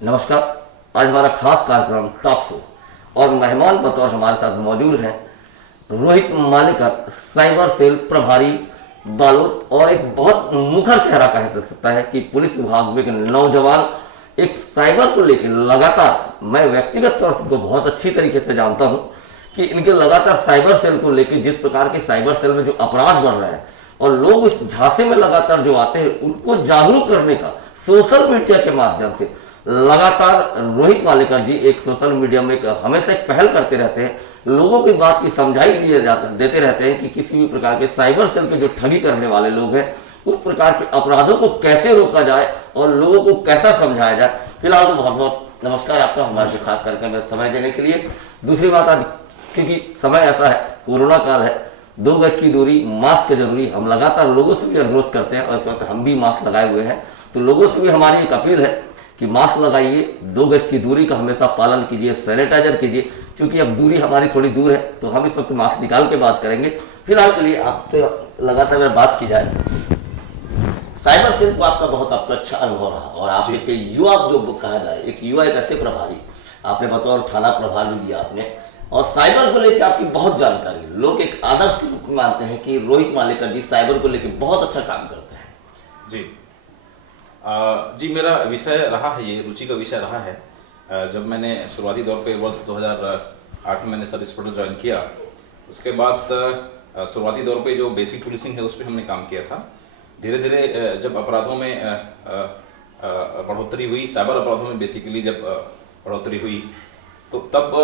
नमस्कार। आज हमारा खास कार्यक्रम टॉक शो और मेहमान बतौर हमारे साथ मौजूद हैं रोहित मालेकर, साइबर सेल प्रभारी बालोद, और एक बहुत मुखर चेहरा कहा जा सकता है कि पुलिस विभाग में एक नौजवान एक साइबर को लेकर लगातार, मैं व्यक्तिगत तौर से इनको बहुत अच्छी तरीके से जानता हूं कि इनके लगातार साइबर सेल को लेकर जिस प्रकार के साइबर सेल में जो अपराध बढ़ रहे हैं और लोग इस झांसे में लगातार जो आते हैं उनको जागरूक करने का सोशल मीडिया के माध्यम से लगातार रोहित मालेकर जी एक सोशल मीडिया में हमेशा एक पहल करते रहते हैं, लोगों की बात की समझाई देते रहते हैं कि किसी भी प्रकार के साइबर सेल के जो ठगी करने वाले लोग हैं उस प्रकार के अपराधों को कैसे रोका जाए और लोगों को कैसा समझाया जाए। फिलहाल तो बहुत बहुत नमस्कार आपका हमारे से खास करके हमें समय देने के लिए। दूसरी बात, आज क्योंकि समय ऐसा है, कोरोना काल है, 2 गज की दूरी, मास्क जरूरी, हम लगातार लोगों से भी अनुरोध करते हैं और इस वक्त हम भी मास्क लगाए हुए हैं, तो लोगों से भी हमारी एक अपील है कि मास्क लगाइए, 2 गज की दूरी का हमेशा पालन कीजिए, सैनिटाइजर कीजिए, क्योंकि अब दूरी हमारी थोड़ी दूर है तो हम इस वक्त मास्क निकाल के बात करेंगे। फिलहाल चलिए आपसे लगातार अगर बात की जाए, साइबर सेल को आपका बहुत अब तक अच्छा अनुभव रहा और आप एक युवा जो कहा जाए, एक युवा एक ऐसे प्रभारी आपने बतौर थाना प्रभारी भी दिया आपने, और साइबर को लेकर आपकी बहुत जानकारी, लोग एक आदर्श के रूप में मानते हैं कि रोहित मालेकर जी साइबर को लेकर बहुत अच्छा काम करते हैं। जी मेरा विषय रहा है, ये रुचि का विषय रहा है। जब मैंने शुरुआती दौर पे वर्ष 2008 में मैंने सब इंस्पेक्टर ज्वाइन किया, उसके बाद शुरुआती दौर पे जो बेसिक पुलिसिंग है उस पर हमने काम किया था। धीरे धीरे जब अपराधों में बढ़ोतरी हुई, साइबर अपराधों में बेसिकली जब बढ़ोतरी हुई, तो तब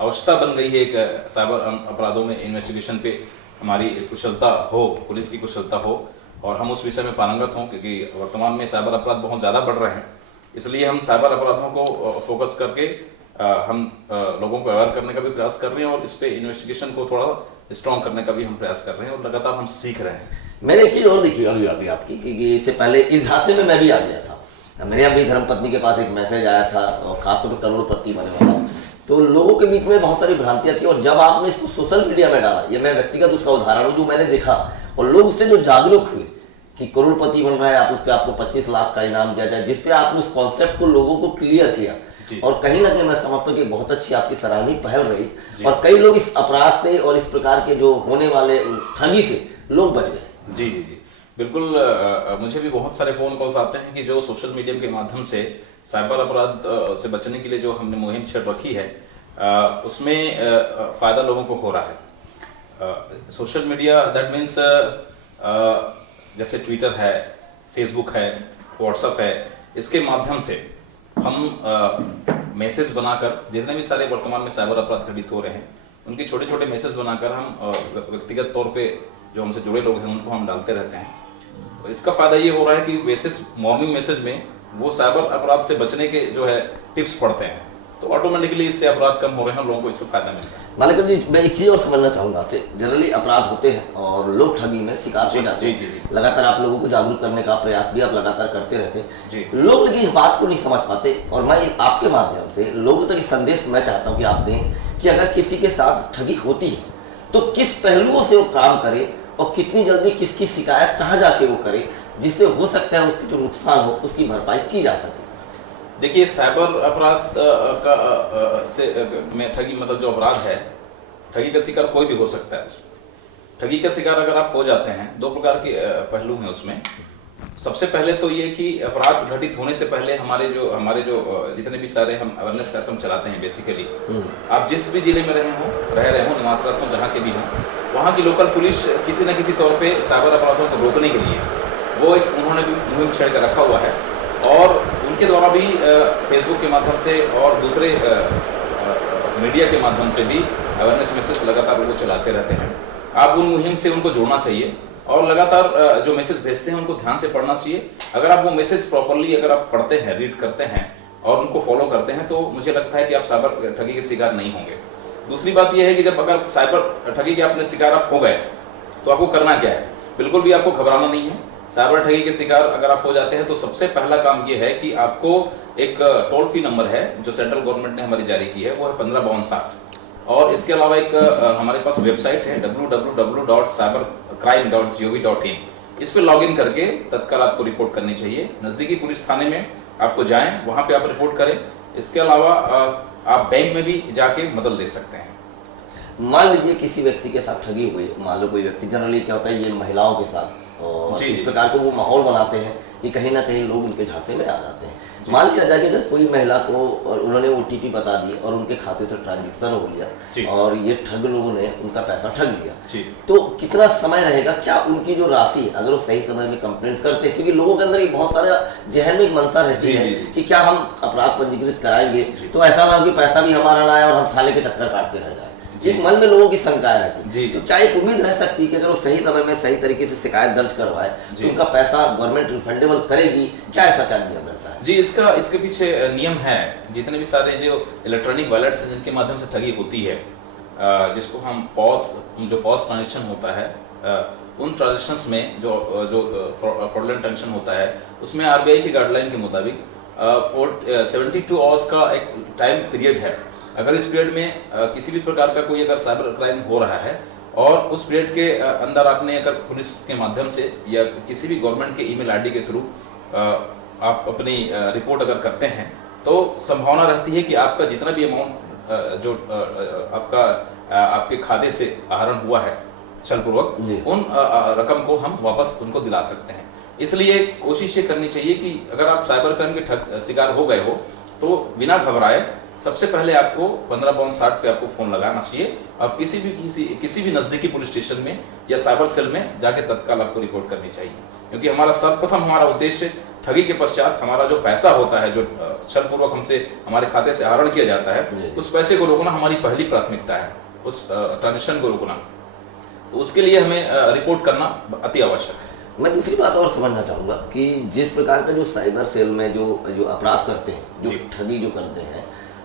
आवश्यकता बन गई है एक साइबर अपराधों में इन्वेस्टिगेशन पे हमारी कुशलता हो, पुलिस की कुशलता हो और हम उस विषय में पारंगत हों, क्योंकि वर्तमान में साइबर अपराध बहुत ज़्यादा बढ़ रहे हैं। इसलिए हम साइबर अपराधों को फोकस करके हम लोगों को अवेयर करने का भी प्रयास कर रहे हैं और इस पे इन्वेस्टिगेशन को थोड़ा स्ट्रॉन्ग करने का भी हम प्रयास कर रहे हैं और लगातार हम सीख रहे हैं। मैंने एक चीज़ और देखी अभी आपकी कि इससे पहले इस हादसे में मैं भी आ गया था। मेरे अभी धर्मपत्नी के पास एक मैसेज आया था और खासतौर पर करोड़पति बने वाला, तो लोगों के बीच में बहुत सारी भ्रांतियां थी और जब आपने इसको सोशल मीडिया में डाला, ये मैं व्यक्तिगत उसका उदाहरण हूँ जो मैंने देखा, और लोग उससे जो जागरूक हुए कि करोड़पति बन रहा है, आप उस पर आपको 25 लाख का इनाम दिया जाए, जिसपे आपने उस कॉन्सेप्ट को लोगों को क्लियर किया और कहीं ना कहीं मैं समझता हूँ कि बहुत अच्छी आपकी सराहनीय पहल रही और कई लोग इस अपराध से और इस प्रकार के जो होने वाले ठगी से लोग बच गए। जी जी जी बिल्कुल। मुझे भी बहुत सारे फोन कॉल्स आते हैं कि जो सोशल मीडिया के माध्यम से साइबर अपराध से बचने के लिए जो हमने मुहिम छेड़ रखी है उसमें फायदा लोगों को हो रहा है। सोशल मीडिया दैट मीन्स जैसे ट्विटर है, फेसबुक है, व्हाट्सएप है, इसके माध्यम से हम मैसेज बनाकर जितने भी सारे वर्तमान में साइबर अपराध घटित हो रहे हैं उनके छोटे छोटे मैसेज बनाकर हम व्यक्तिगत तौर पे जो हमसे जुड़े लोग हैं उनको हम डालते रहते हैं। इसका फायदा ये हो रहा है कि मैसेज, मॉर्निंग मैसेज में वो साइबर अपराध से बचने के जो है टिप्स पढ़ते हैं, तो ऑटोमेटिकली इससे अपराध कम हो रहे हैं, लोगों को इससे फायदा मिलता है। मालेकर जी, मैं एक चीज़ और समझना चाहूँगा आपसे, जनरली अपराध होते हैं और लोग ठगी में शिकार हो जाते हैं, लगातार आप लोगों को जागरूक करने का प्रयास भी आप लगातार करते रहते हैं, लोग लेकिन इस बात को नहीं समझ पाते और मैं आपके माध्यम से लोगों तक संदेश मैं चाहता हूँ कि आप दें कि अगर किसी के साथ ठगी होती है तो किस पहलुओं से वो काम करे और कितनी जल्दी किसकी शिकायत कहाँ जाके वो करे, जिससे हो सकता है उसकी जो नुकसान हो उसकी भरपाई की जा सके। देखिए, साइबर अपराध का से में ठगी मतलब जो अपराध है, ठगी का शिकार कोई भी हो सकता है। ठगी का शिकार अगर आप हो जाते हैं, 2 प्रकार के पहलू हैं उसमें। सबसे पहले तो ये कि अपराध घटित होने से पहले हमारे जो जितने भी सारे हम अवेयरनेस कार्यक्रम चलाते हैं, बेसिकली आप जिस भी जिले में रह रहे हो, निवासरत हो, जहाँ के भी हों, वहाँ की लोकल पुलिस किसी न किसी तौर पे साइबर अपराधों को रोकने के लिए वो एक उन्होंने भी मुहिम छेड़ कर रखा हुआ है और उनके द्वारा भी फेसबुक के माध्यम से और दूसरे मीडिया के माध्यम से भी अवेयरनेस मैसेज लगातार वो चलाते रहते हैं। आप उन मुहिम से उनको जोड़ना चाहिए और लगातार जो मैसेज भेजते हैं उनको ध्यान से पढ़ना चाहिए। अगर आप वो मैसेज प्रॉपरली अगर आप पढ़ते हैं, रीड करते हैं और उनको फॉलो करते हैं तो मुझे लगता है कि आप साइबर ठगी के शिकार नहीं होंगे। दूसरी बात यह है कि जब अगर साइबर ठगी के अपने शिकार आप हो गए तो आपको करना क्या है, बिल्कुल भी आपको घबराना नहीं है। साइबर ठगी के शिकार अगर आप हो जाते हैं तो सबसे पहला काम ये है कि आपको एक टोल फ्री नंबर है जो सेंट्रल गवर्नमेंट ने हमारी जारी की है, वो है 1552 और इसके अलावा एक हमारे पास वेबसाइट है www.cybercrime.gov.in। इस पर लॉगिन करके तत्काल आपको रिपोर्ट करनी चाहिए। नजदीकी पुलिस थाने में आपको जाएं, वहां पे आप रिपोर्ट करें। इसके अलावा आप बैंक में भी जाके मदद ले सकते हैं। मान लीजिए किसी व्यक्ति के साथ ठगी हुई, मान लो कोई व्यक्ति, जनरली क्या होता है ये महिलाओं के साथ, और जी, इस जी। प्रकार को वो माहौल बनाते हैं कि कहीं ना कहीं लोग उनके झांसे में आ जाते हैं। मान लिया जाए कि अगर कोई महिला को और उन्होंने OTP बता दी और उनके खाते से ट्रांजेक्शन हो जी। लिया और ये ठग लोगों ने उनका पैसा ठग लिया, जी। तो कितना समय रहेगा, क्या उनकी जो राशि है अगर वो सही समय में कंप्लेंट करते हैं, क्योंकि लोगों के अंदर एक बहुत सारा जहन में एक मनसा रहती जी, है जी, जी। कि क्या हम अपराध पंजीकृत कराएंगे तो ऐसा ना हो कि पैसा भी हमारा ना आए और हम साले के चक्कर काटते रह जाए। एक मन में लोगों की शंकाएं रहती जी, है। जी। तो क्या एक उम्मीद रह सकती है कि अगर वो सही समय में सही तरीके से शिकायत दर्ज करवाए जी। तो उनका पैसा गवर्नमेंट रिफंडेबल करेगी, क्या ऐसा क्या नियम रहता है? जी, इसके पीछे नियम है। जितने भी सारे जो इलेक्ट्रॉनिक वॉलेट्स हैं जिनके माध्यम से ठगी होती है, जिसको हम पॉस ट्रांजेक्शन होता है, उन ट्रांजेक्शंस में जो फ्रॉडलेंट ट्रांजेक्शन होता है, उसमें RBI की गाइडलाइन के मुताबिक 72 आवर्स का एक टाइम पीरियड है। अगर इस पीरियड में किसी भी प्रकार का कोई अगर साइबर क्राइम हो रहा है और उस पीरियड के अंदर आपने अगर पुलिस के माध्यम से या किसी भी गवर्नमेंट के ईमेल ID के थ्रू आप अपनी रिपोर्ट अगर करते हैं, तो संभावना रहती है कि आपका जितना भी अमाउंट जो आपके खाते से आहरण हुआ है छलपूर्वक, उन रकम को हम वापस उनको दिला सकते हैं। इसलिए कोशिश ये करनी चाहिए कि अगर आप साइबर क्राइम के शिकार हो गए हो तो बिना घबराए सबसे पहले आपको 15 बाउंड 60 पे आपको फोन लगाना चाहिए और किसी भी नजदीकी पुलिस स्टेशन में या साइबर सेल में जाके तत्काल आपको रिपोर्ट करनी चाहिए, क्योंकि हमारा उद्देश्य ठगी के पश्चात हमारा जो पैसा होता है, जो छलपूर्वक हमसे हमारे खाते से आहरण किया जाता है, उस पैसे को रोकना हमारी पहली प्राथमिकता है, उस ट्रांजेक्शन को रोकना। तो उसके लिए हमें रिपोर्ट करना अति आवश्यक है। मैं दूसरी बात और समझना चाहूंगा कि जिस प्रकार का जो साइबर सेल में जो अपराध करते हैं, जो ठगी जो करते हैं,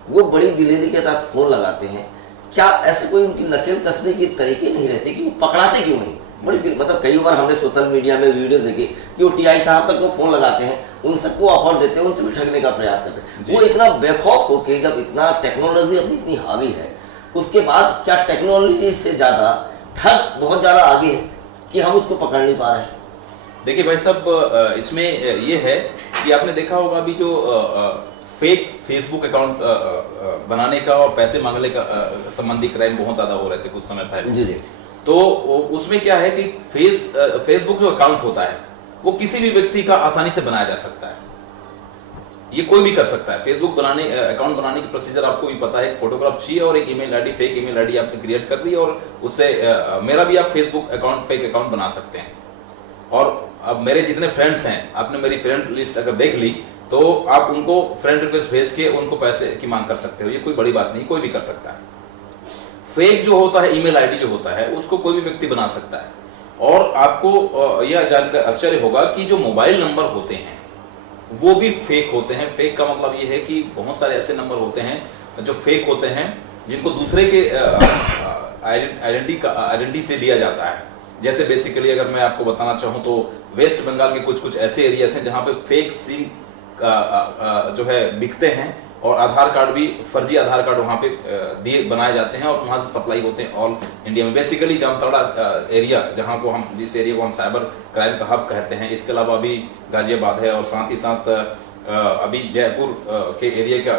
वो बड़ी दिलेरी के साथ फोन लगाते हैं, क्या ऐसे कोई उनकी नकेल कसने के तरीके नहीं रहते कि वो पकड़ाते क्यों नहीं? मतलब कई बार हमने सोशल मीडिया में वीडियो देखे कि वो TI साहब तक को फोन लगाते हैं, उन सबको ऑफर देते हैं, उनसे भी ठगने का प्रयास करते हैं। वो इतना बेखौफ हो के, जब इतना टेक्नोलॉजी अपनी इतनी हावी है, उसके बाद क्या टेक्नोलॉजी से ज्यादा ठग बहुत ज्यादा आगे है कि हम उसको पकड़ नहीं पा रहे हैं? देखिए भाई साहब, इसमें ये है कि आपने देखा होगा अभी जो फेक फेसबुक अकाउंट बनाने का और पैसे मांगने का संबंधी क्राइम बहुत ज्यादा हो रहे थे कुछ समय पहले। जी जी। तो उसमें क्या है कि फेसबुक जो अकाउंट होता है वो किसी भी व्यक्ति का आसानी से बनाया जा सकता है, ये कोई भी कर सकता है। फेसबुक अकाउंट बनाने की प्रोसीजर आपको भी पता है, एक फोटोग्राफ चाहिए और एक email ID, fake email ID आपने क्रिएट कर दी और उससे मेरा भी आप फेसबुक अकाउंट, फेक अकाउंट बना सकते हैं। और अब मेरे जितने फ्रेंड्स हैं, आपने मेरी फ्रेंड लिस्ट अगर देख ली तो आप उनको फ्रेंड रिक्वेस्ट भेज के उनको पैसे की मांग कर सकते हो, ये कोई बड़ी बात नहीं, कोई भी कर सकता है। फेक जो होता है ईमेल ID जो होता है उसको कोई भी व्यक्ति बना सकता है। और आपको यह जानकर आश्चर्य होगा कि जो मोबाइल नंबर होते हैं वो भी फेक होते हैं। फेक का मतलब ये है कि बहुत सारे ऐसे नंबर होते हैं जो फेक होते हैं, जिनको दूसरे के आइडेंटिटी से लिया जाता है। जैसे बेसिकली अगर मैं आपको बताना चाहूँ तो वेस्ट बंगाल के कुछ ऐसे एरियाज हैं जहाँ पे फेक सिम जो है बिकते हैं और आधार कार्ड भी, फर्जी आधार कार्ड वहाँ पे बनाए जाते हैं और वहाँ से सप्लाई होते हैं ऑल इंडिया में। बेसिकली जामताड़ा एरिया, जिस एरिया को हम साइबर क्राइम का हब कहते हैं, इसके अलावा अभी गाजियाबाद है और साथ ही साथ अभी जयपुर के एरिया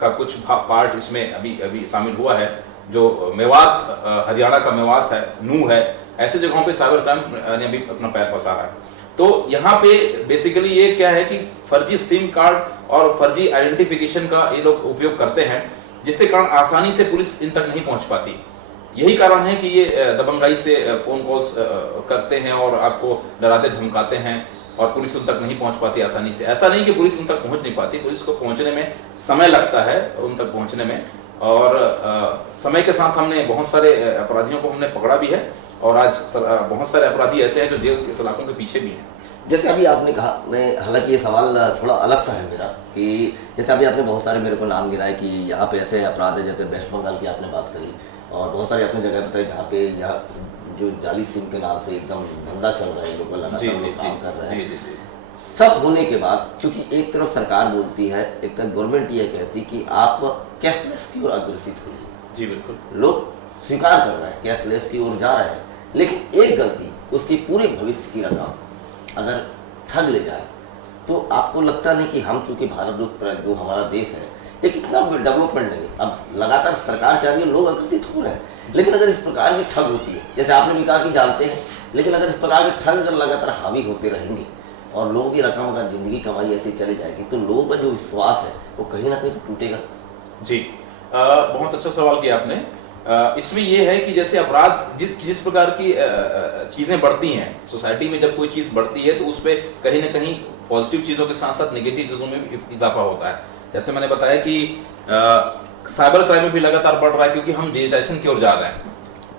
का कुछ पार्ट इसमें अभी शामिल हुआ है। जो मेवात, हरियाणा का मेवात है, नूह है, ऐसे जगहों पे साइबर क्राइम ने अभी अपना पैर पसारा है। तो यहाँ पे बेसिकली ये क्या है कि फर्जी सिम कार्ड और फर्जी आइडेंटिफिकेशन का ये लोग उपयोग करते हैं, जिससे कारण आसानी से पुलिस इन तक नहीं पहुंच पाती। यही कारण है कि ये दबंगाई से फोन कॉल्स करते हैं और आपको डराते धमकाते हैं और पुलिस उन तक नहीं पहुंच पाती आसानी से। ऐसा नहीं कि पुलिस उन तक पहुंच नहीं पाती, पुलिस को पहुंचने में समय लगता है, उन तक पहुंचने में। और समय के साथ हमने बहुत सारे अपराधियों को हमने पकड़ा भी है और आज बहुत सारे अपराधी ऐसे हैं जो जेल के सलाखों के पीछे भी हैं। जैसे अभी आपने कहा, मैं हालांकि ये सवाल थोड़ा अलग सा है मेरा, कि जैसे अभी आपने बहुत सारे मेरे को नाम गिनाए कि यहाँ पे ऐसे अपराध है, जैसे वेस्ट बंगाल की आपने बात करी और बहुत सारी आपने जगह बताई जहाँ पे जो जाली सिम के नाम से एकदम धंधा चल रहा है, लोग लगातार काम कर रहे हैं। सब होने के बाद, क्योंकि एक तरफ सरकार बोलती है, एक तरफ गवर्नमेंट ये कहती कि आप कैशलेस की ओर अग्रसित हुई। जी बिल्कुल, लोग स्वीकार कर रहे हैं, कैशलेस की ओर जा रहे हैं, लेकिन एक गलती उसकी पूरे भविष्य की रकम अगर ठग ले जाए तो आपको लगता नहीं कि हम चूंकि भारत जो हमारा देश है ये कितना डेवलपमेंट है, अब लगातार सरकार चाह रही है, लोग आकर्षित हो रहे हैं, लेकिन अगर इस प्रकार की ठग होती है, जैसे आपने भी कहा कि जानते हैं, लेकिन अगर इस प्रकार के ठग अगर लगातार हावी होते रहेंगे और लोगों की रकम अगर जिंदगी कमाई ऐसी चली जाएगी तो लोगों का जो विश्वास है वो कहीं ना कहीं तो टूटेगा। जी, बहुत अच्छा सवाल किया आपने। इसमें यह है कि जैसे अपराध जिस प्रकार की चीजें बढ़ती हैं सोसाइटी में, जब कोई चीज बढ़ती है तो उस पर कहीं ना कहीं पॉजिटिव चीजों के साथ साथ नेगेटिव चीजों में भी इजाफा होता है। जैसे मैंने बताया कि साइबर क्राइम भी लगातार बढ़ रहा है क्योंकि हम डिजिटाइजेशन की ओर जा रहे हैं।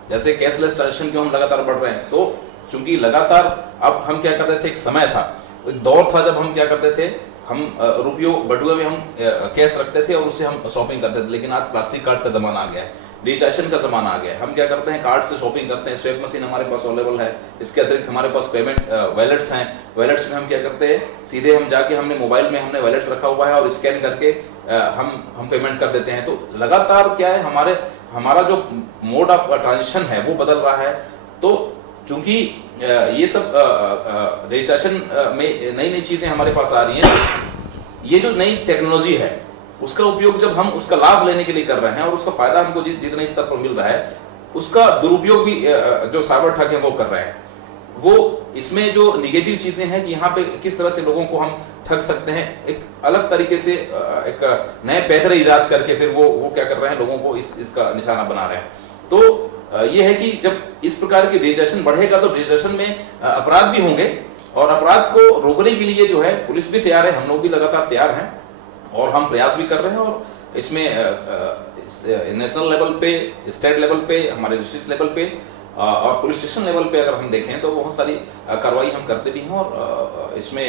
जैसे कैशलेस ट्रांजेक्शन की हम लगातार बढ़ रहे हैं, तो चूंकि लगातार अब हम क्या करते थे, एक समय था, एक दौर था जब हम क्या करते थे, हम रुपयों बटुए में हम कैश रखते थे और उससे हम शॉपिंग करते थे। लेकिन आज प्लास्टिक कार्ड का जमाना आ गया है, डिजिटाइजेशन का जमाना आ गया है। हम क्या करते हैं, कार्ड से शॉपिंग करते हैं, स्वेप मशीन हमारे पास अवेलेबल है। इसके अतिरिक्त हमारे पास पेमेंट वैलेट्स हैं। वैलेट्स में हम क्या करते हैं, सीधे हम जाके हमने मोबाइल में हमने वैलेट्स रखा हुआ है और स्कैन करके हम पेमेंट कर देते हैं। तो लगातार क्या है, हमारा जो मोड ऑफ ट्रांजेक्शन है वो बदल रहा है। तो चूंकि ये सब डिजिटाइजेशन में नई नई चीजें हमारे पास आ रही हैं, ये जो नई टेक्नोलॉजी है उसका उपयोग जब हम उसका लाभ लेने के लिए कर रहे हैं और उसका फायदा हमको जितने स्तर पर मिल रहा है, उसका दुरुपयोग भी जो साइबर ठग है वो कर रहे हैं। वो इसमें जो निगेटिव चीजें हैं कि यहाँ पे किस तरह से लोगों को हम ठग सकते हैं, एक अलग तरीके से एक नए पैतरे ईजाद करके फिर वो क्या कर रहे हैं, लोगों को इसका निशाना बना रहे हैं। तो ये है कि जब इस प्रकार की डिजिटाइजेशन बढ़ेगा तो डिजिटाइजेशन में अपराध भी होंगे और अपराध को रोकने के लिए जो है पुलिस भी तैयार है, हम लोग भी लगातार तैयार हैं और हम प्रयास भी कर रहे हैं। और इसमें नेशनल लेवल पे, स्टेट लेवल पे, हमारे डिस्ट्रिक्ट लेवल पे और पुलिस स्टेशन लेवल पे अगर हम देखें तो बहुत सारी कार्रवाई हम करते भी हैं और इसमें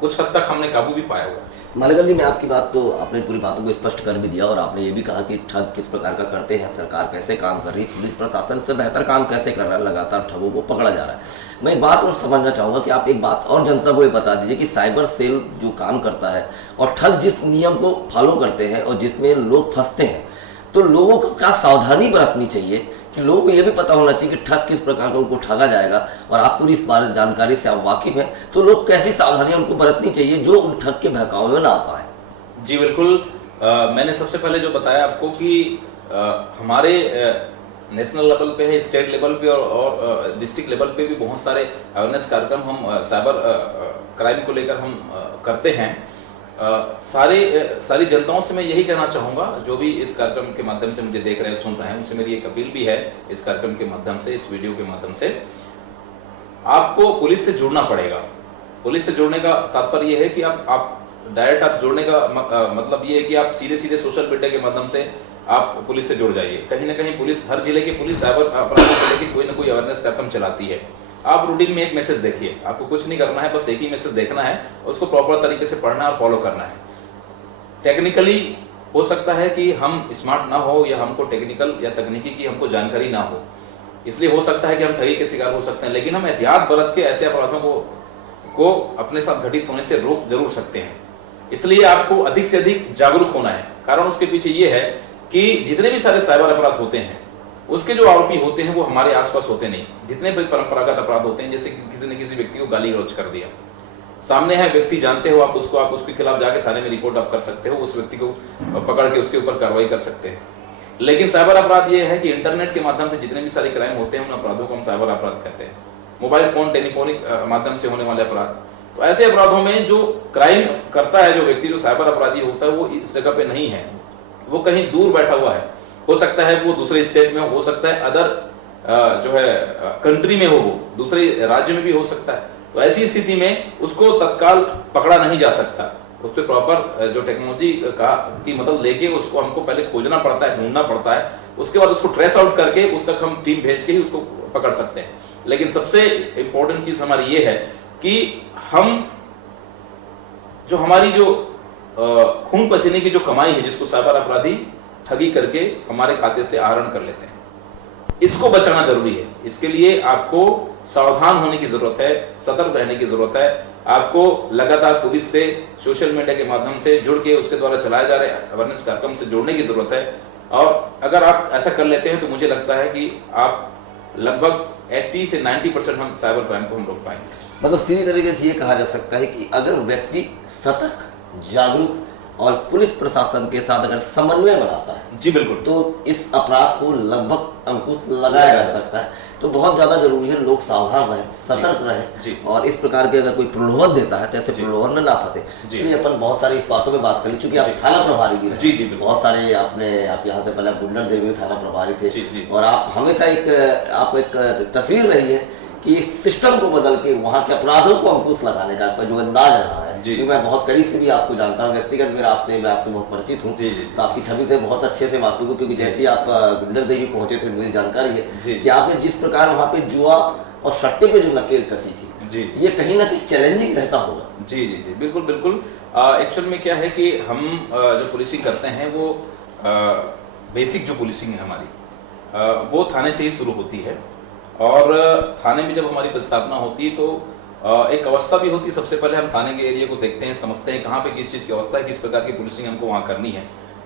कुछ हद तक हमने काबू भी पाया हुआ है। मालेगांव जी, मैं आपकी बात तो आपने पूरी बातों को स्पष्ट कर भी दिया और आपने ये भी कहा कि ठग किस प्रकार का करते हैं, सरकार कैसे काम कर रही है, पुलिस प्रशासन से बेहतर काम कैसे कर रहा है, लगातार ठगों को पकड़ा जा रहा है। मैं एक बात और समझना चाहूँगा कि आप एक बात और जनता को ये बता दीजिए कि साइबर सेल जो काम करता है और ठग जिस नियम को फॉलो करते हैं और जिसमें लोग फंसते हैं, तो लोगों को क्या सावधानी बरतनी चाहिए कि लोगों को यह भी पता होना चाहिए कि ठग किस प्रकार का उनको ठगा जाएगा, और आप पूरी इस बारे जानकारी से आप वाकिफ हैं, तो लोग कैसी सावधानियां उनको बरतनी चाहिए जो उन ठग के बहकाव में ना आ पाए। जी बिल्कुल, मैंने सबसे पहले जो बताया आपको कि हमारे नेशनल लेवल पे है, स्टेट लेवल पे और डिस्ट्रिक्ट लेवल पे भी बहुत सारे अवेयरनेस कार्यक्रम हम साइबर क्राइम को लेकर हम करते हैं। सारी जनताओं से मैं यही कहना चाहूँगा, जो भी इस कार्यक्रम के माध्यम से मुझे देख रहे हैं, सुन रहे हैं, उनसे मेरी एक अपील भी है इस कार्यक्रम के माध्यम से, इस वीडियो के माध्यम से, आपको पुलिस से जुड़ना पड़ेगा। पुलिस से जुड़ने का तात्पर्य यह है कि आप डायरेक्ट आप जुड़ने का मतलब ये है कि आप सीधे सीधे सोशल मीडिया के माध्यम से आप पुलिस से जुड़ जाइए। कहीं ना कहीं पुलिस, हर जिले की पुलिस साइबर अपराधों को लेकर कोई ना कोई अवेयरनेस कार्यक्रम चलाती है। आप रूटीन में एक मैसेज देखिए, आपको कुछ नहीं करना है, बस एक ही मैसेज देखना है, उसको प्रॉपर तरीके से पढ़ना और फॉलो करना है। टेक्निकली हो सकता है कि हम स्मार्ट ना हो या हमको टेक्निकल या तकनीकी की हमको जानकारी ना हो, इसलिए हो सकता है कि हम ठगी के शिकार हो सकते हैं, लेकिन हम एहतियात बरत के ऐसे अपराधों को अपने साथ घटित होने से रोक जरूर सकते हैं। इसलिए आपको अधिक से अधिक जागरूक होना है। कारण उसके पीछे ये है कि जितने भी सारे साइबर अपराध होते हैं उसके जो आरोपी होते हैं वो हमारे आसपास होते नहीं। जितने भी परंपरागत अपराध होते हैं, जैसे कि किसी ने किसी व्यक्ति को गाली गलौज कर दिया, सामने है व्यक्ति, जानते हो आप उसके खिलाफ जाके थाने में रिपोर्ट आप कर सकते हो, उस व्यक्ति को पकड़ के उसके ऊपर कार्रवाई कर सकते हैं। लेकिन साइबर अपराध ये है कि इंटरनेट के माध्यम से जितने भी सारे क्राइम होते हैं उन अपराधों को हम साइबर अपराध कहते हैं। मोबाइल फोन, टेलीफोनिक माध्यम से होने वाले अपराध, तो ऐसे अपराधों में जो क्राइम करता है जो व्यक्ति, जो साइबर अपराधी होता है, वो इस जगह पे नहीं है, वो कहीं दूर बैठा हुआ है। हो सकता है वो दूसरे स्टेट में हो सकता है अदर जो है कंट्री में हो, वो दूसरे राज्य में भी हो सकता है। तो ऐसी स्थिति में उसको तत्काल पकड़ा नहीं जा सकता, उस पर प्रॉपर जो टेक्नोलॉजी की मदद लेके उसको हमको पहले खोजना पड़ता है, ढूंढना पड़ता है, उसके बाद उसको ट्रेस आउट करके उस तक हम टीम भेज के ही उसको पकड़ सकते हैं। लेकिन सबसे इंपॉर्टेंट चीज हमारी ये है कि हम जो हमारी जो खून पसीने की जो कमाई है, जिसको साइबर अपराधी ठगी करके हमारे खाते से आहरण कर लेते हैं, इसको बचाना जरूरी है। इसके लिए आपको सावधान होने की जरूरत है, सतर्क रहने की जरूरत है। आपको लगातार पुलिस से, सोशल मीडिया के माध्यम से जुड़ के उसके द्वारा चलाए जा रहे अवेयरनेस कार्यक्रम से जुड़ने की जरूरत है। और अगर आप ऐसा कर लेते हैं तो मुझे लगता है कि आप लगभग 80 से 90% हम साइबर क्राइम को हम रोक पाएंगे। मतलब सीधी तरीके से ये कहा जा सकता है कि अगर व्यक्ति सतर्क, जागरूक और पुलिस प्रशासन के साथ अगर समन्वय बनाता है जी बिल्कुल। तो इस अपराध को लगभग अंकुश लगाया जा सकता है। तो बहुत ज्यादा जरूरी है लोग सावधान रहें, सतर्क जी। रहें और इस प्रकार के अगर कोई प्रलोभन देता है तो ऐसे जी। प्रलोभन में ना फंसे। जी। इसलिए अपन बहुत सारी इस बातों में बात कर ली, चूंकि आप जी। थाना प्रभारी भी रहे। जी, जी, बिल्कुल। बहुत सारे आप यहाँ से पहले गुंडर देवी थाना प्रभारी थे। जी, जी। और आप हमेशा आप एक तस्वीर रही है कि इस सिस्टम को बदल के वहाँ के अपराधों को अंकुश लगाने का आपका जो अंदाज रहा है, जी। क्योंकि मैं बहुत करीब से भी आपको जानता हूँ, व्यक्तिगत मैं आपसे बहुत परिचित हूँ। जी, जी। तो आपकी छवि से बहुत अच्छे से वाकिफ हूँ, क्योंकि जैसे ही आप गुंडर देवी पहुंचे थे मुझे जानकारी जी। है कि आपने जिस प्रकार वहाँ पे जुआ और सट्टे पे जो नकेल कसी थी, जी। ये कहीं ना कहीं चैलेंजिंग रहता होगा। जी जी जी बिल्कुल बिल्कुल। एक्चुअल में क्या है कि हम जो पुलिसिंग करते हैं वो बेसिक जो पुलिसिंग है हमारी वो थाने से ही शुरू होती है। और थाने में जब हमारी स्थापना होती है तो एक अवस्था भी होती है। सबसे पहले हम थाने के एरिया को देखते हैं, समझते हैं कहाँ पे किस चीज़ की अवस्था है, किस प्रकार की पुलिसिंग हमको वहाँ करनी है।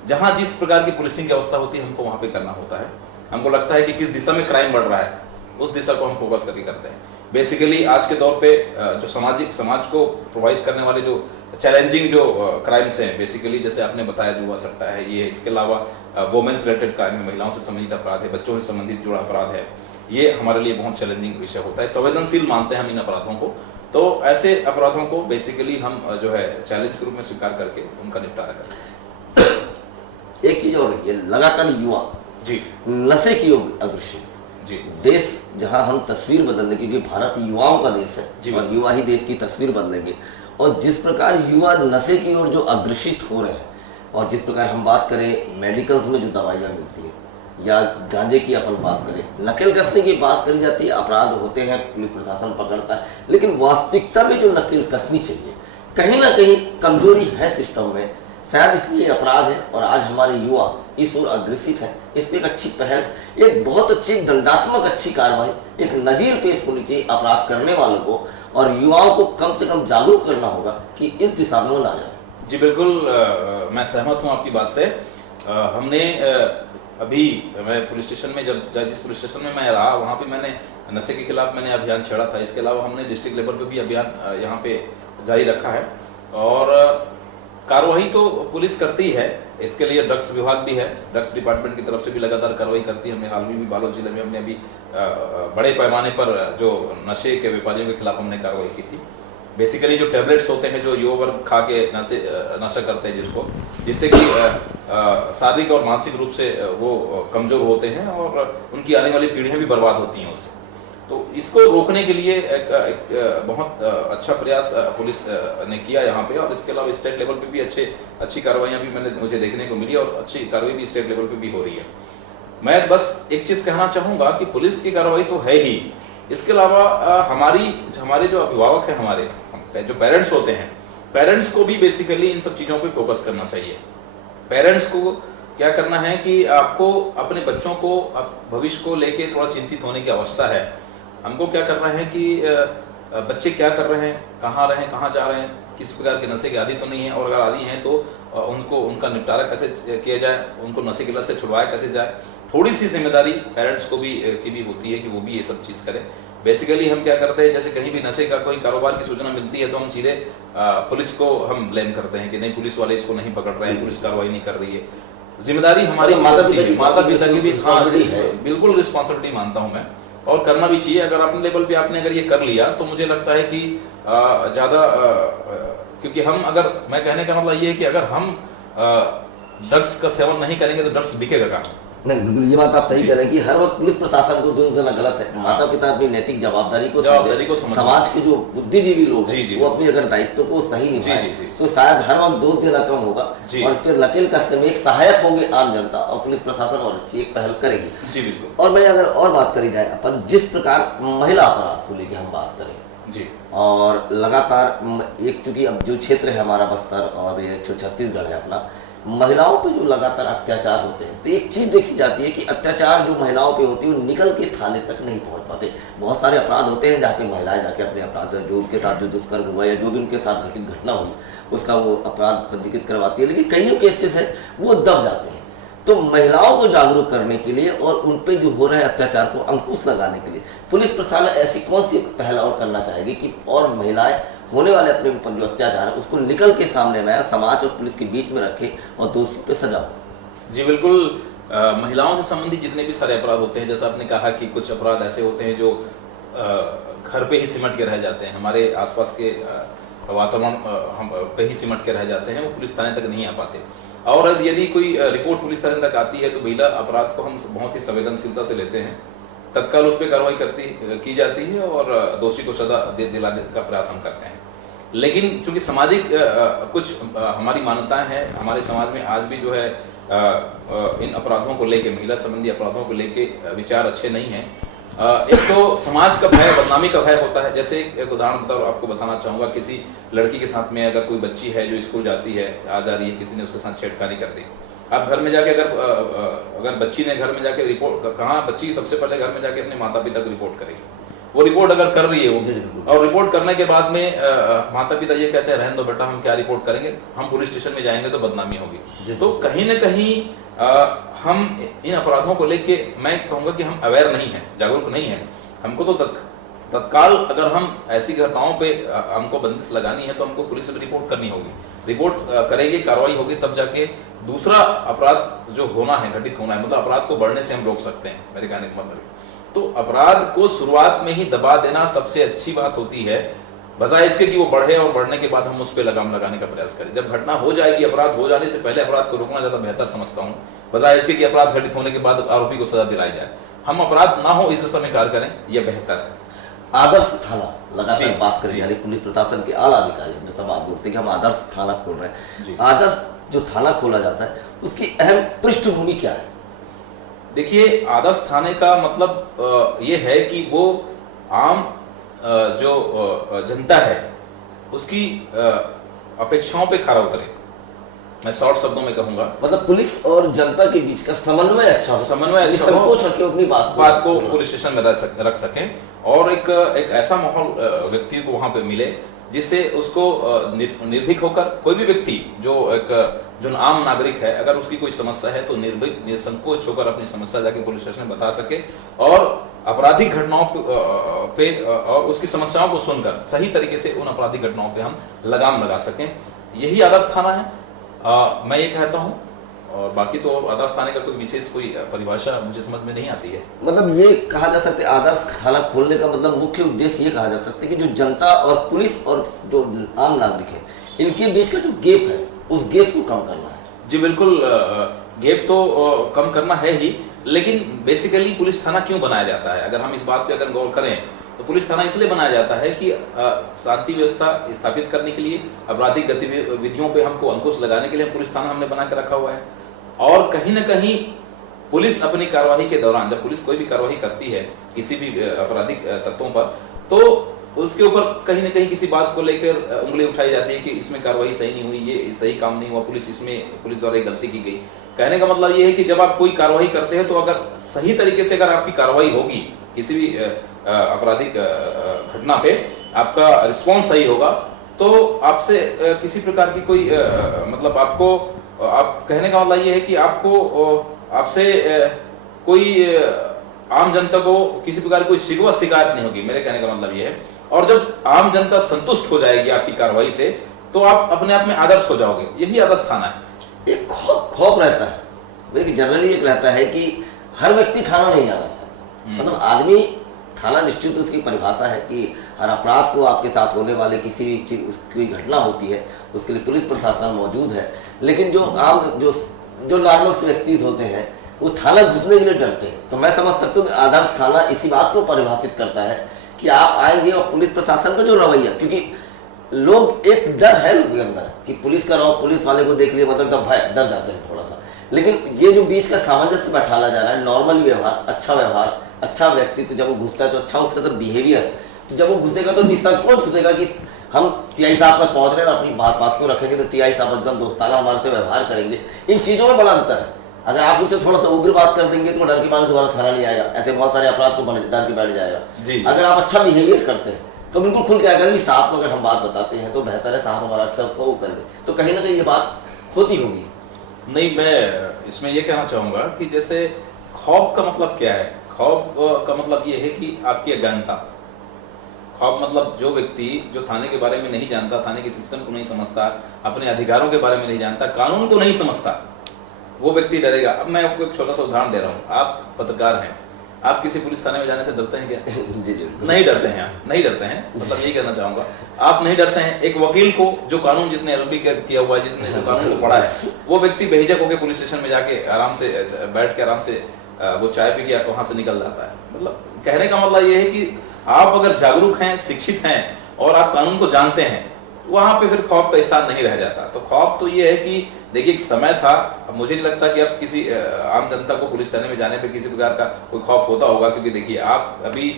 जहाँ जिस प्रकार की पुलिसिंग की अवस्था होती है हमको वहाँ पे करना होता है। हमको लगता है कि किस दिशा में क्राइम बढ़ रहा है, उस दिशा को हम फोकस करके करते हैं। बेसिकली आज के दौर पे जो समाज को प्रभावित करने वाले जो चैलेंजिंग जो क्राइम्स हैं, बेसिकली जैसे आपने बताया जुआ सट्टा है, ये इसके अलावा वुमेन्स रिलेटेड क्राइम, महिलाओं से संबंधित अपराध है, बच्चों से संबंधित जुड़ा अपराध है, ये हमारे लिए बहुत चैलेंजिंग विषय होता है। संवेदनशील मानते हैं हम इन अपराधों को। तो ऐसे अपराधों को बेसिकली हम जो है चैलेंज के रूप में स्वीकार करके उनका निपटारा करते हैं। एक चीज और है, ये लगातार युवा जी नशे की ओर अग्रसर जी देश, जहां हम तस्वीर बदलने, क्योंकि भारत युवाओं का देश जी। है और युवा ही देश की तस्वीर बदलेंगे। और जिस प्रकार युवा नशे की ओर जो अग्रसित हो रहे हैं, और जिस प्रकार हम बात करें मेडिकल्स में जो दवाइयाँ मिलती हैं या गांजे की अपन बात करें, नकल कसने की बात करी जाती है, अपराध होते हैं, पुलिस प्रशासन पकड़ता है, लेकिन वास्तविकता में जो नकल कसनी चाहिए कहीं ना कहीं कमजोरी है सिस्टम में। शायद इसलिए अपराध है और आज हमारे युवा इस ओर अग्रसित है। इस पर एक अच्छी पहल, एक बहुत अच्छी दंडात्मक अच्छी कार्रवाई, एक नजीर पेश होनी चाहिए अपराध करने वालों को, और युवाओं को कम से कम जागरूक करना होगा कि इस दिशा में वो ना जाए। जी बिल्कुल, मैं सहमत हूँ आपकी बात से। हमने अभी मैं पुलिस स्टेशन में जब जिस पुलिस स्टेशन में मैं रहा वहाँ पे मैंने नशे के खिलाफ मैंने अभियान छेड़ा था। इसके अलावा हमने डिस्ट्रिक्ट लेवल पे भी अभियान यहाँ पे जारी रखा है और कार्रवाई तो पुलिस करती है। इसके लिए ड्रग्स विभाग भी है, ड्रग्स डिपार्टमेंट की तरफ से भी लगातार कार्रवाई करती है। हमने हाल में भी बालोद जिले में हमने अभी बड़े पैमाने पर जो नशे के व्यापारियों के खिलाफ हमने कार्रवाई की थी। बेसिकली जो टैबलेट्स होते हैं जो युवा वर्ग खा के नशा करते हैं जिससे कि शारीरिक और मानसिक रूप से वो कमजोर होते हैं और उनकी आने वाली पीढ़ियां भी बर्बाद होती हैं उससे। तो इसको रोकने के लिए एक बहुत अच्छा प्रयास पुलिस ने किया यहाँ पे। और इसके अलावा स्टेट लेवल पे भी अच्छी कार्रवाइयाँ भी मुझे देखने को मिली और अच्छी कार्रवाई भी स्टेट लेवल पे भी हो रही है। मैं बस एक चीज़ कहना चाहूँगा कि पुलिस की कार्रवाई तो है ही, इसके अलावा हमारे जो अभिभावक हैं, हमारे जो पेरेंट्स होते हैं, पेरेंट्स को भी बेसिकली इन सब चीज़ों पे फोकस करना चाहिए। पेरेंट्स को क्या करना है कि आपको अपने बच्चों को भविष्य को लेके थोड़ा चिंतित होने की आवश्यकता है। हमको क्या करना है कि बच्चे क्या कर रहे हैं, कहाँ रहे हैं, कहाँ जा रहे हैं, किस प्रकार के नशे के आदी तो नहीं है, और अगर आदी हैं तो उनका निपटारा कैसे किया जाए, उनको नशे की लत से छुड़वाया कैसे जाए। थोड़ी सी जिम्मेदारी पेरेंट्स को भी होती है कि वो भी ये सब चीज़ करें। बेसिकली हम क्या करते हैं, जैसे कहीं भी नशे का कोई कारोबार की सूचना मिलती है तो हम सीधे पुलिस को हम ब्लेम करते हैं कि नहीं, पुलिस वाले इसको नहीं पकड़ रहे हैं, पुलिस कार्रवाई नहीं कर रही है। जिम्मेदारी हमारी माता पिता की भी बिल्कुल रिस्पॉन्सिबिलिटी मानता हूँ मैं, और करना भी चाहिए। अगर अपने लेवल पे आपने अगर ये कर लिया तो मुझे लगता है कि ज़्यादा, क्योंकि मैं कहने का मतलब ये है कि अगर हम ड्रग्स का सेवन नहीं करेंगे तो ड्रग्स बिकेगा कहाँ। नहीं, बिल्कुल ये बात आप सही कह रहे हैं कि हर वक्त पुलिस प्रशासन को दोष देना गलत है। माता पिता अपनी नैतिक जवाबदारी को समाज के जो बुद्धिजीवी लोग हैं वो अपनी अगर दायित्व को सही निभाएं तो शायद हर वक्त दोष देना कम होगा और इस पर नकेल कसने में एक सहायक होंगे आम जनता, और पुलिस प्रशासन और अच्छी एक पहल करेगी। जी बिल्कुल। और मैं अगर और बात करी जाए, अपन जिस प्रकार महिला अपराध को लेकर हम बात करें जी, और लगातार एक, चूंकि अब जो क्षेत्र है हमारा बस्तर और ये जो छत्तीसगढ़ है अपना, महिलाओं पे जो लगातार अत्याचार होते हैं, तो एक चीज देखी जाती है कि अत्याचार जो महिलाओं पे होती है वो निकल के थाने तक नहीं पहुंच पाते। बहुत सारे अपराध होते हैं जहाँ पे महिलाएं जाके अपने अपराध जो उनके साथ जो दुष्कर्म हुआ या जो भी उनके साथ घटित घटना हुई उसका वो अपराध पंजीकृत करवाती है, लेकिन कई केसेस है वो दब जाते हैं। तो महिलाओं को जागरूक करने के लिए और उन पे जो हो रहे अत्याचार को अंकुश लगाने के लिए पुलिस प्रशासन ऐसी कौन सी पहल और करना चाहेगी कि और महिलाएं होने वाले अपने ऊपर जो अत्याचार है उसको निकल के सामने में समाज और पुलिस के बीच में रखे और दोषियों पे सजा हो? जी बिल्कुल। महिलाओं से संबंधित जितने भी सारे अपराध होते हैं, जैसा आपने कहा कि कुछ अपराध ऐसे होते हैं जो घर पे ही सिमट के रह जाते हैं, हमारे आसपास के वातावरण हम पे ही सिमट के रह जाते हैं, वो पुलिस थाने तक नहीं आ पाते। और यदि कोई रिपोर्ट पुलिस थाने तक आती है तो महिला अपराध को हम बहुत ही संवेदनशीलता से लेते हैं, तत्काल उस पर कार्रवाई की जाती है और दोषी को सजा दिलाने का प्रयास हम करते हैं। लेकिन चूंकि सामाजिक कुछ हमारी मान्यताएं हैं, हमारे समाज में आज भी जो है इन अपराधों को लेके, महिला संबंधी अपराधों को लेके विचार अच्छे नहीं हैं। एक तो समाज का भय, बदनामी का भय होता है। जैसे एक उदाहरण आपको बताना चाहूंगा, किसी लड़की के साथ में अगर कोई बच्ची है जो स्कूल जाती है, आ जा रही है, किसी ने उसके साथ छेड़खानी कर दी, आप घर में जाके अगर बच्ची ने घर में जाके रिपोर्ट, कहाँ बच्ची सबसे पहले घर में जाके अपने माता पिता को रिपोर्ट करेगी। वो रिपोर्ट अगर कर रही है वो, और रिपोर्ट करने के बाद में माता पिता ये कहते हैं रहने दो बेटा, हम क्या रिपोर्ट करेंगे, हम पुलिस स्टेशन में जाएंगे तो बदनामी होगी। तो कहीं ना कहीं हम इन अपराधों को लेके, मैं कहूंगा कि हम अवेयर नहीं है, जागरूक नहीं है। हमको तो तत्काल अगर हम ऐसी घटनाओं पे हमको बंदिश लगानी है तो हमको पुलिस में रिपोर्ट करनी होगी। रिपोर्ट करेंगे, कार्रवाई होगी, तब जाके दूसरा अपराध जो होना है, घटित होना है, मतलब अपराध को बढ़ने से हम रोक सकते हैं, मेरे कहने का मतलब। तो अपराध को शुरुआत में ही दबा देना सबसे अच्छी बात होती है, बजाय इसके कि वो बढ़े और बढ़ने के बाद हम उस पर लगाम लगाने का प्रयास करें। जब घटना हो जाएगी, अपराध हो जाने से पहले अपराध को रोकना ज्यादा बेहतर समझता हूँ, बजाय इसके कि अपराध घटित होने के बाद आरोपी को सजा दिलाई जाए। हम अपराध ना हो इस दिशा में कार्य करें, यह बेहतर है। आदर्श थाना लगातार बात करें, यानी पुलिस प्रशासन के आला अधिकारी अपने सब बात बोलते हैं कि हम आदर्श थाना खोल रहे हैं। आदर्श जो थाना खोला जाता है उसकी अहम पृष्ठभूमि क्या है? देखिए, आदर्श थाने का मतलब ये है कि वो आम जो जनता है उसकी अपेक्षाओं पे खरा उतरे। मैं शॉर्ट शब्दों में कहूंगा, मतलब पुलिस और जनता के बीच का समन्वय अच्छा हो, संकोच रखे अपनी बात को पुलिस स्टेशन में रख सकें, और एक ऐसा माहौल व्यक्ति को वहां पे मिले जिससे उसको निर्भीक होकर, कोई भी व्यक्ति जो आम नागरिक है, अगर उसकी कोई समस्या है तो निर्भीक निसंकोच होकर अपनी समस्या जाके पुलिस स्टेशन में बता सके और आपराधिक घटनाओं पे और उसकी समस्याओं को सुनकर सही तरीके से उन आपराधिक घटनाओं पे हम लगाम लगा सकें। यही आदर्श थाना है, मैं ये कहता हूँ। और बाकी तो आदर्श थाने का कोई विशेष कोई परिभाषा मुझे समझ में नहीं आती है। मतलब ये कहा जा सकता है आदर्श थाना खोलने का मतलब मुख्य उद्देश्य ये कहा जा सकता है कि जो जनता और पुलिस और जो आम नागरिक है, इनके बीच का जो गैप है, उस गैप को कम करना है। जी बिल्कुल, गैप तो कम करना है ही, लेकिन बेसिकली पुलिस थाना क्यों बनाया जाता है, अगर हम इस बात पे अगर गौर करें तो पुलिस थाना इसलिए बनाया जाता है कि शांति व्यवस्था स्थापित करने के लिए, आपराधिक गतिविधियों पे हमको अंकुश लगाने के लिए पुलिस थाना हमने बना के रखा हुआ है। और कहीं ना कहीं पुलिस अपनी कार्रवाई के दौरान, जब पुलिस कोई भी कार्रवाई करती है किसी भी आपराधिक तत्वों पर, तो उसके ऊपर कहीं ना कहीं किसी बात को लेकर उंगली उठाई जाती है कि इसमें कार्रवाई सही नहीं हुई, ये सही काम नहीं हुआ, पुलिस द्वारा गलती की गई। कहने का मतलब ये है कि जब आप कोई कार्रवाई करते हैं तो अगर सही तरीके से अगर आपकी कार्रवाई होगी किसी भी आपराधिक घटना पे, आपका रिस्पॉन्स सही होगा, तो आपसे किसी प्रकार की कोई मतलब आपको, आप कहने का मतलब ये है कि आपसे कोई आम जनता को किसी प्रकार की कोई शिकायत नहीं होगी, मेरे कहने का मतलब ये है। और जब आम जनता संतुष्ट हो जाएगी आपकी कार्रवाई से, तो आप अपने आप में आदर्श हो जाओगे। यही आदर्श थाना है। एक खौफ रहता है, देखिए जनरली एक रहता है कि हर व्यक्ति थाना नहीं जाना चाहता। मतलब आदमी थाना, निश्चित उसकी परिभाषा है कि हर अपराध को आपके साथ होने वाले किसी भी चीज कोई घटना होती है उसके लिए पुलिस प्रशासन मौजूद है, लेकिन जो आम जो नॉर्मल व्यक्ति होते हैं वो थाना घुसने के लिए डरते हैं। तो मैं समझ सकता हूँ कि आदर्श थाना इसी बात को परिभाषित करता है कि आप आएंगे और पुलिस प्रशासन का जो रवैया, क्योंकि लोग, एक डर है लोगों के अंदर कि पुलिस का रहो, पुलिस वाले को देख लिए मतलब भय, डर जाते हैं थोड़ा सा। लेकिन ये जो बीच का सामंजस्य बैठाला जा रहा है, नॉर्मल व्यवहार, अच्छा व्यक्ति, तो जब वो घुसता है तो अच्छा उसका तो बिहेवियर, तो जब वो घुसेगा तो निसंकोच घुसेगा कि हम टीआई साहब तक पहुंच रहे हैं, अपनी बात को रखेंगे तो टीआई साहब एकदम दोस्ताना हमारे से व्यवहार करेंगे। इन चीजों में बड़ा अंतर है। अगर आप उसे थोड़ा सा उग्र बात कर देंगे तो डर की मारे दोबारा थाना नहीं आएगा, ऐसे बहुत सारे अपराध को डर की बैठ जाएगा। अगर आप अच्छा बिहेवियर करते हैं तो बिल्कुल खुल के आएगा कि साहब को अगर हम बात बताते हैं तो बेहतर है, साहब हमारा अच्छा उसको वो कर ले, तो कहीं ना कहीं ये बात होती होगी। नहीं, मैं इसमें ये कहना चाहूँगा कि जैसे खौफ का मतलब क्या है? खौफ का मतलब ये है कि आपकी अज्ञानता। खौफ मतलब जो व्यक्ति जो थाने के बारे में नहीं जानता, थाने के सिस्टम को नहीं समझता, अपने अधिकारों के बारे में नहीं जानता, कानून को नहीं समझता, वो व्यक्ति डरेगा। अब मैं आपको एक छोटा सा उदाहरण दे रहा हूँ। आप पत्रकार हैं, आप किसी पुलिस थाने में जाने से डरते हैं क्या? जी जी नहीं डरते हैं, आप नहीं डरते हैं, मतलब यही कहना चाहूंगा, आप नहीं डरते हैं। एक वकील को जो कानून, जिसने एलएलबी किया हुआ है, जिसने जो कानून को पढ़ा है, वो व्यक्ति बेहिचक होकर पुलिस स्टेशन में जाके आराम से बैठ के आराम से वो चाय पी के वहां से निकल जाता है। मतलब कहने का मतलब ये है कि आप अगर जागरूक हैं, शिक्षित हैं और आप कानून को जानते हैं, वहां पे फिर खौफ का स्थान नहीं रह जाता। तो खौफ तो ये है कि देखिए, एक समय था, अब मुझे नहीं लगता कि अब किसी आम जनता को पुलिस थाने में जाने पे किसी प्रकार का कोई खौफ होता होगा, क्योंकि देखिए आप अभी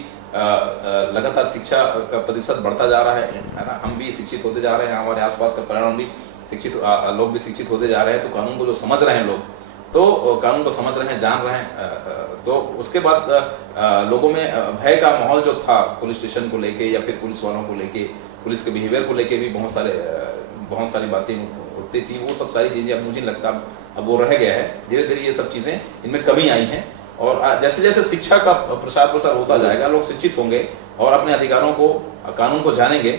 लगातार शिक्षा का प्रतिशत बढ़ता जा रहा है ना। हम भी शिक्षित होते जा रहे हैं, हमारे आसपास का पर्यावरण भी शिक्षित, लोग भी शिक्षित होते जा रहे हैं। तो कानून को जो समझ रहे हैं लोग, तो कानून को समझ रहे हैं, जान रहे हैं, तो उसके बाद लोगों में भय का माहौल जो था पुलिस स्टेशन को लेके या फिर पुलिस वालों को लेके, पुलिस के बिहेवियर को लेके भी बहुत सारी बातें उठती थी। वो सब सारी चीज़ें अब मुझे लगता अब वो रह गया है। धीरे धीरे ये सब चीज़ें इनमें कमी आई हैं, और जैसे जैसे शिक्षा का प्रसार होता जाएगा, लोग शिक्षित होंगे और अपने अधिकारों को, कानून को जानेंगे,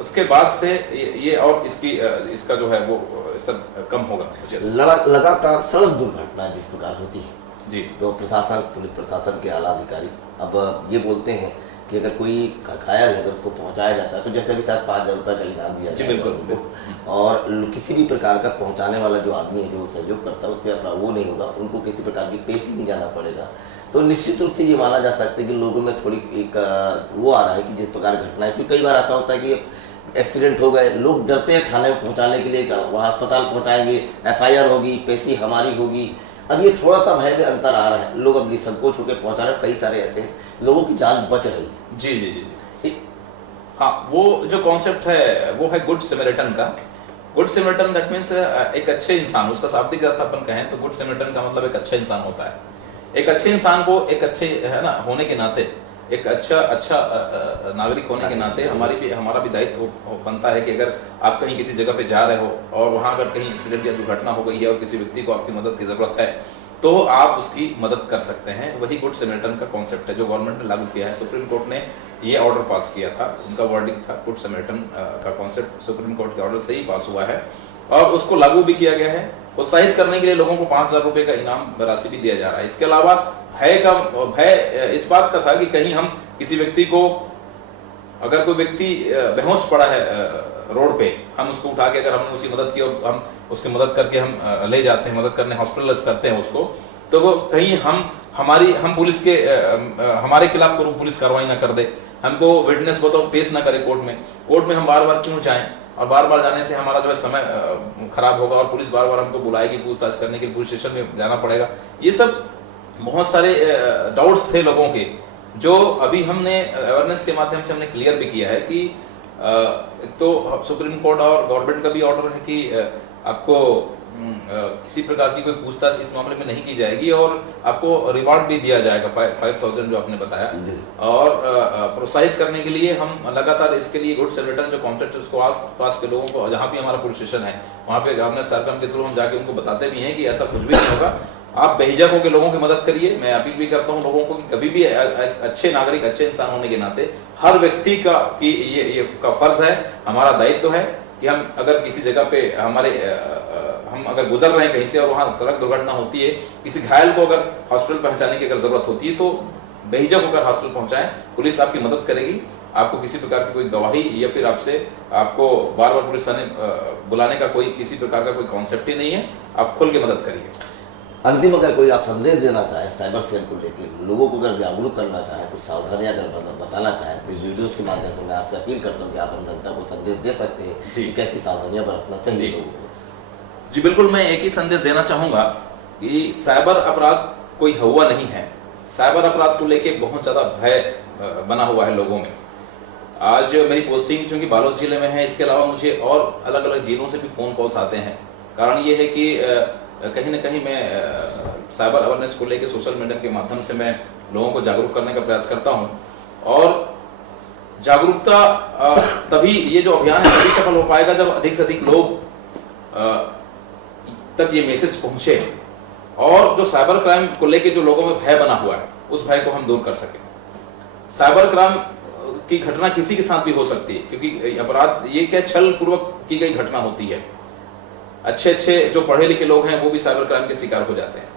उसके बाद से ये और इसका जो है वो स्तर कम होगा। लगातार सड़क दुर्घटना जिस प्रकार होती है जी, तो प्रशासन, पुलिस प्रशासन के आला अधिकारी अब ये बोलते हैं कि अगर कोई घायल है, अगर उसको पहुंचाया जाता है तो जैसे भी शायद 5,000 रुपये का इनाम दिया जी, जाएगा बिल्कुल, उनको, और किसी भी प्रकार का पहुंचाने वाला जो आदमी है, जो सहयोग करता है, उस पर वो नहीं होगा, उनको किसी प्रकार की पेशी नहीं जाना पड़ेगा। तो निश्चित रूप से ये माना जा सकता है कि लोगों में थोड़ी एक वो आ रहा है कि जिस प्रकार घटनाएं, क्योंकि कई बार ऐसा होता है कि एक्सीडेंट हो गए, लोग डरते हैं थाने में पहुंचाने के लिए, वहाँ अस्पताल पहुंचाएंगे, एफआईआर होगी, पेशी हमारी होगी। अब ये थोड़ा सा भय में अंतर आ रहा है, लोग अब निसंकोच होकर पहुंचा रहे हैं। कई सारे ऐसे हैं, लोगों की जान बच रही है। जी जी जी। हाँ, वो जो कॉन्सेप्ट है वो है गुड समैरिटन का। गुड समैरिटन दैट मीन्स एक अच्छे इंसान, उसका शाब्दिक अर्थ अपन कहें तो गुड समैरिटन का मतलब एक अच्छा इंसान होता है। एक अच्छे इंसान को, एक अच्छे है ना होने के नाते, एक अच्छा नागरिक होने के नाते हमारा भी दायित्व बनता है कि अगर आप कहीं किसी जगह पे जा रहे हो और वहां अगर कहीं एक्सीडेंट या दुर्घटना हो गई है और किसी व्यक्ति को आपकी मदद की जरूरत है, तो आप उसकी मदद कर सकते हैं। वही गुड समैरिटन का कॉन्सेप्ट है जो गवर्नमेंट ने लागू किया है। सुप्रीम कोर्ट ने ये ऑर्डर पास किया था, उनका वर्डिंग था गुड समैरिटन का कॉन्सेप्ट सुप्रीम कोर्ट के ऑर्डर से ही पास हुआ है और उसको लागू भी किया गया है। उत्साहित करने के लिए लोगों को 5,000 रुपए का इनाम राशि भी दिया जा रहा है। इसके अलावा भय इस बात का था कि कहीं हम किसी व्यक्ति को, अगर कोई व्यक्ति बेहोश पड़ा है रोड पे, हम उसको उठा के, अगर हमने उसकी मदद की और हम उसकी मदद करके हम ले जाते हैं, मदद करने हॉस्पिटलाइज करते हैं उसको, तो वो कहीं हम पुलिस के हमारे खिलाफ पुलिस कार्रवाई ना कर दे, हमको विटनेस बताओ पेश ना करे कोर्ट में हम बार बार क्यों जाएं, और बार बार जाने से हमारा जो है समय खराब होगा और पुलिस बार बार हमको बुलाएगी पूछताछ करने के लिए, पुलिस स्टेशन में जाना पड़ेगा। ये सब बहुत सारे डाउट्स थे लोगों के, जो अभी हमने अवेयरनेस के माध्यम से हमने क्लियर भी किया है कि एक तो सुप्रीम कोर्ट और गवर्नमेंट का भी ऑर्डर है कि आपको किसी प्रकार की कोई पूछताछ इस मामले में नहीं की जाएगी और आपको रिवार्ड भी दिया जाएगा 5,000 जो आपने बताया। और प्रोत्साहित करने के लिए हम लगातार इसके लिए गुड समैरिटन जो कॉन्सेप्ट उसको आस-पास के लोगों को, जहाँ भी हमारा पुलिस स्टेशन है वहाँ पे अवेयरनेस कार्यक्रम के थ्रू हम जाके उनको बताते भी हैं कि ऐसा कुछ भी नहीं होगा, आप बेहिचक होकर लोगों की मदद करिए। मैं अपील भी करता हूँ लोगों को कि कभी भी अच्छे नागरिक, अच्छे इंसान होने के नाते हर व्यक्ति का कि ये का फर्ज है, हमारा दायित्व है कि हम अगर किसी जगह पे हम अगर गुजर रहे हैं कहीं से और वहाँ सड़क दुर्घटना होती है, किसी घायल को अगर हॉस्पिटल पहुंचाने की अगर जरूरत होती है तो बेहिचक होकर हॉस्पिटल पहुंचाएं, पुलिस आपकी मदद करेगी। आपको किसी प्रकार की कोई गवाही या फिर आपको बार बार पुलिस थाने बुलाने का कोई किसी प्रकार का कोई कॉन्सेप्ट ही नहीं है, आप खुल के मदद करिए। अंतिम अगर कोई आप संदेश देना चाहें साइबर सेल को लेकर, लोगों को अगर जागरूक करना चाहें, कुछ सावधानियां अगर बताना चाहें तो वीडियोस के माध्यम से मैं आपसे अपील करता हूँ कि आप हम जनता को संदेश दे सकते हैं कि कैसी सावधानियां बरतना चाहिए लोगों को। जी बिल्कुल, मैं एक ही संदेश देना चाहूँगा कि साइबर अपराध कोई हवा नहीं है। साइबर अपराध को लेके बहुत ज़्यादा भय बना हुआ है लोगों में। आज मेरी पोस्टिंग चूँकि बालोद जिले में है, इसके अलावा मुझे और अलग अलग जिलों से भी फ़ोन कॉल्स आते हैं। कारण ये है कि कहीं ना कहीं मैं साइबर अवेयरनेस को लेके सोशल मीडिया के माध्यम से मैं लोगों को जागरूक करने का प्रयास करता हूँ और जागरूकता तभी, ये जो अभियान है तभी सफल हो पाएगा जब अधिक से अधिक लोग तक ये मैसेज पहुंचे और जो साइबर क्राइम को लेके जो लोगों में भय बना हुआ है उस भय को हम दूर कर सकें। साइबर क्राइम की घटना किसी के साथ भी हो सकती है, क्योंकि अपराध ये क्या छल पूर्वक की गई घटना होती है। अच्छे जो पढ़े लिखे लोग हैं वो भी साइबर क्राइम के शिकार हो जाते हैं।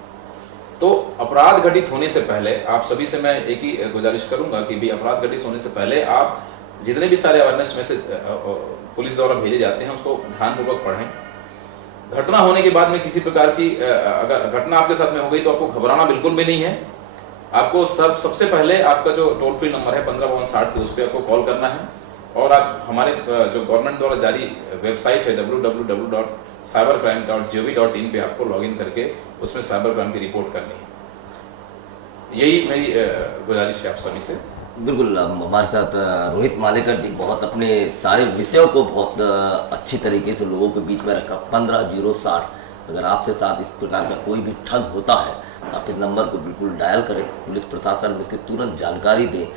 तो अपराध घटित होने से पहले आप सभी से मैं एक ही गुजारिश करूंगा कि भी अपराध घटित होने से पहले आप जितने भी सारे अवेयरनेस मैसेज पुलिस द्वारा भेजे जाते हैं उसको ध्यानपूर्वक पढ़ें। घटना होने के बाद में किसी प्रकार की अगर घटना आपके साथ में हो गई तो आपको घबराना बिल्कुल भी नहीं है। आपको सबसे पहले आपका जो टोल फ्री नंबर है 155260 पे उस पर आपको कॉल करना है और आप हमारे जो गवर्नमेंट द्वारा जारी वेबसाइट है www.cybercrime.gov.in पे आपको लॉगिन करके उसमें साइबर क्राइम की रिपोर्ट करनी है। यही मेरी गुजारिश है आप सभी से। बिल्कुल, हमारे साथ रोहित मालेकर जी बहुत अपने सारे विषयों को बहुत अच्छी तरीके से लोगों के बीच में रखा। 15-0-60 अगर आपसे साथ इस प्रकार का कोई भी ठग होता है आप इस नंबर को बिल्कुल डायल करें, पुलिस प्रशासन में इसकी तुरंत जानकारी दें,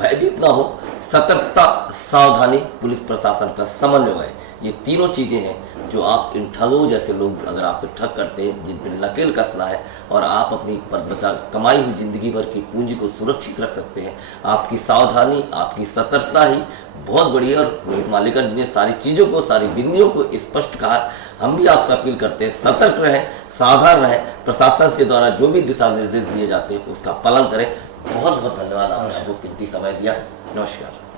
भयभीत ना हो। सतर्कता, सावधानी, पुलिस प्रशासन का समन्वय, ये तीनों चीज़ें हैं जो आप इन ठगों जैसे लोग अगर आपसे ठग करते हैं जिन पर नकेल कसना है और आप अपनी पर बचा कमाई हुई जिंदगी भर की पूंजी को सुरक्षित रख सकते हैं। आपकी सावधानी, आपकी सतर्कता ही बहुत बड़ी है। और रोहित मालेकर जी ने सारी चीज़ों को, सारी बिंदियों को स्पष्ट कहा। हम भी आपसे अपील करते हैं, सतर्क रहें, सावधान रहें, प्रशासन के द्वारा जो भी दिशा निर्देश दिए जाते हैं उसका पालन करें। बहुत बहुत धन्यवाद, आपने हमको कीमती समय दिया। नमस्कार।